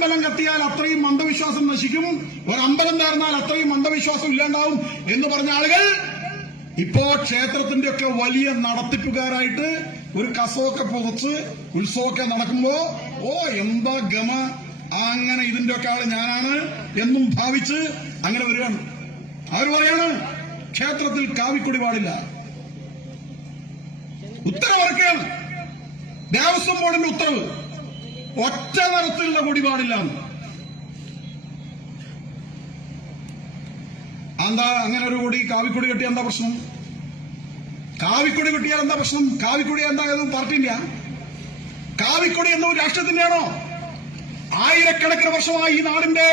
ഒരമ്പലം കത്തിയാൽ അത്രയും അന്ധവിശ്വാസം നശിക്കും, ഒരമ്പലം നേർന്നാൽ അത്രയും അന്ധവിശ്വാസം ഇല്ലാണ്ടാവും എന്ന് പറഞ്ഞ ആളുകൾ ഇപ്പോ ക്ഷേത്രത്തിന്റെ ഒക്കെ വലിയ നടത്തിപ്പുകാരായിട്ട് ഒരു കസവൊക്കെ പുതച്ച് ഉത്സവമൊക്കെ നടക്കുമ്പോ എന്താ ഗമ, അങ്ങനെ ഇതിന്റെ ഒക്കെ ആള് ഞാനാണ് എന്നും ഭാവിച്ച് അങ്ങനെ വരികയാണ്. അവർ പറയാണ് ക്ഷേത്രത്തിൽ കാവിക്കൊടി പാടില്ല. ഉത്തരവിറക്കുകയാണ് ദേവസ്വം ബോർഡിന്റെ ഉത്തരവ്, ഒറ്റ നിറത്തിലുള്ള കൊടി പാടില്ല. എന്താ അങ്ങനെ ഒരു കൊടി കാവിക്കൊടി കെട്ടിയാൽ എന്താ പ്രശ്നം? കാവിക്കൊടി കിട്ടിയാൽ എന്താ പ്രശ്നം? കാവിക്കൊടി എന്തായാലും പാർട്ടിന്റെ കാവിക്കൊടി എന്ന രാഷ്ട്രത്തിന്റെയാണോ? ആയിരക്കണക്കിന് വർഷമായി ഈ നാടിന്റെ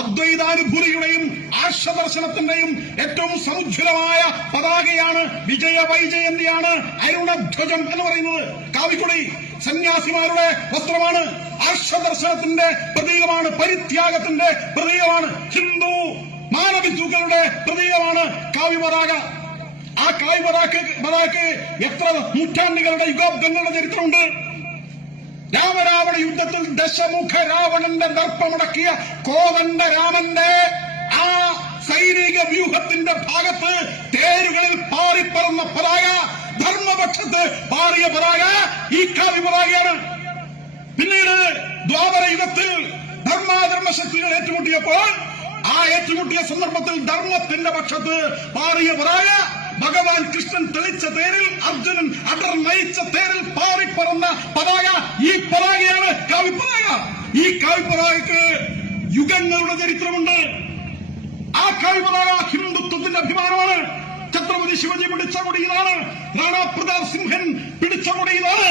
അദ്വൈതാനുഭൂതിയുടെയും ആർഷദർശനത്തിന്റെയും ഏറ്റവും സമുജ്വലമായ പതാകയാണ്, വിജയ വൈജയന്തിയാണ് അരുണധ്വജം എന്ന് പറയുന്നത്. കാവിക്കൊടി സന്യാസിമാരുടെ വസ്ത്രമാണ്, ആർഷദർശനത്തിന്റെ പ്രതീകമാണ്, പരിത്യാഗത്തിന്റെ പ്രതീകമാണ്, ഹിന്ദു മാനവിദ്വകളുടെ പ്രതീകമാണ് കാവ്യ പതാക. ആ കാവ്യ പതാകയ്ക്ക് എത്ര നൂറ്റാണ്ടുകളുടെ യുഗോബ്ദങ്ങളുടെ ചരിത്രമുണ്ട്. രാമരാവണ യുദ്ധത്തിൽ ദശമുഖ രാവണന്റെ ദർപ്പമുടക്കിയ കോദണ്ഡ രാമന്റെ ആ സൈനിക വ്യൂഹത്തിന്റെ ഭാഗത്ത് തേരുകളിൽ പാറിപ്പറന്ന പതാക, ധർമ്മപക്ഷത്ത് പാറിയ പതാക ഈ കാവ്യ പതാകയാണ്. പിന്നീട് ദ്വാപര യുഗത്തിൽ ധർമാധർമ്മ ശക്തികൾ ഏറ്റുമുട്ടിയപ്പോൾ ആ ഏറ്റുമുട്ടിയ സന്ദർഭത്തിൽ ധർമ്മത്തിന്റെ പക്ഷത്ത് പാറിയ പതാക, ഭഗവാൻ കൃഷ്ണൻ തെളിച്ച തേരിൽ അർജുനൻ അടർ നയിച്ച തേരിൽ പാറിപ്പറന്ന പതാക ഈ പതാകയാണ് കാവ്യപതാക. ഈ കാവ്യപതാകയ്ക്ക് യുഗങ്ങളുടെ ചരിത്രമുണ്ട്. ആ കാവ്യപതാക ഹിന്ദുത്വത്തിന്റെ അഭിമാനമാണ്. ഛത്രപതി ശിവജി പിടിച്ച കൊടി ഇതാണ്, റാണാ പ്രതാപ് സിംഹൻ പിടിച്ച കൊടി ഇതാണ്.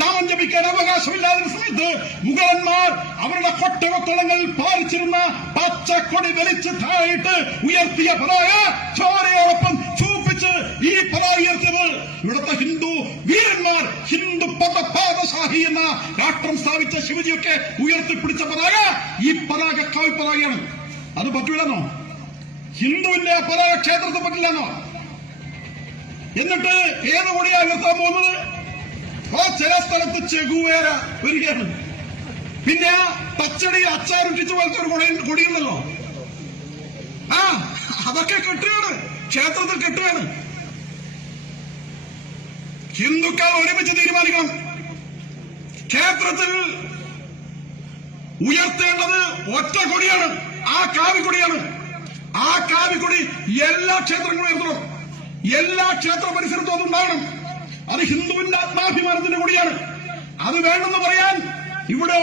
നാമം ജപിക്കാൻ അവകാശമില്ലാതിരുന്ന സമയത്ത് മുഗളന്മാർ അവരുടെ കൊട്ടകത്തോളങ്ങളിൽ പാലിച്ചിരുന്ന പച്ചക്കൊടി വലിച്ച് താഴെയിട്ട് ഉയർത്തിയ പതാക ചോരയോടൊപ്പം ചൂപ്പിച്ച് ഈ പതാക ഉയർത്തിയത് ഇവിടുത്തെ ഹിന്ദു വീരന്മാർ, ഹിന്ദു പാദശാഹി എന്ന രാഷ്ട്രം സ്ഥാപിച്ച ശിവജിയൊക്കെ ഉയർത്തിപ്പിടിച്ച പതാക ഈ പതാക കാവ്യ പതാകയാണ്. അത് പറ്റൂലെന്നോ? ഹിന്ദുവിന്റെ പതാക ക്ഷേത്രത്തിൽ പറ്റില്ലെന്നോ? എന്നിട്ട് ഏത് കൊടിയാ ഉയർത്താൻ പോകുന്നത്? ചില സ്ഥലത്ത് ചെഗുവേര വരികയാണ്. പിന്നെ പച്ചടി അച്ചാറുറ്റിച്ച് പോലത്തെ ഒരു കൊടിയുണ്ടല്ലോ, അതൊക്കെ കെട്ടുകയാണ്, ക്ഷേത്രത്തിൽ കെട്ടുകയാണ്. ഹിന്ദുക്കൾ ഒരുമിച്ച് തീരുമാനിക്കണം. ക്ഷേത്രത്തിൽ ഉയർത്തേണ്ടത് ഒറ്റ കൊടിയാണ്, ആ കാവിക്കൊടിയാണ്. ആ കാവിക്കൊടി എല്ലാ ക്ഷേത്രങ്ങളും ഉയർത്തണം, എല്ലാ ക്ഷേത്ര പരിസരത്തും അതുണ്ടാകണം. അത് ഹിന്ദുവിന്റെ ആത്മാഭിമാനത്തിന്റെ കൊടിയാണ്. അത് വേണമെന്ന് പറയാൻ ഇവിടെ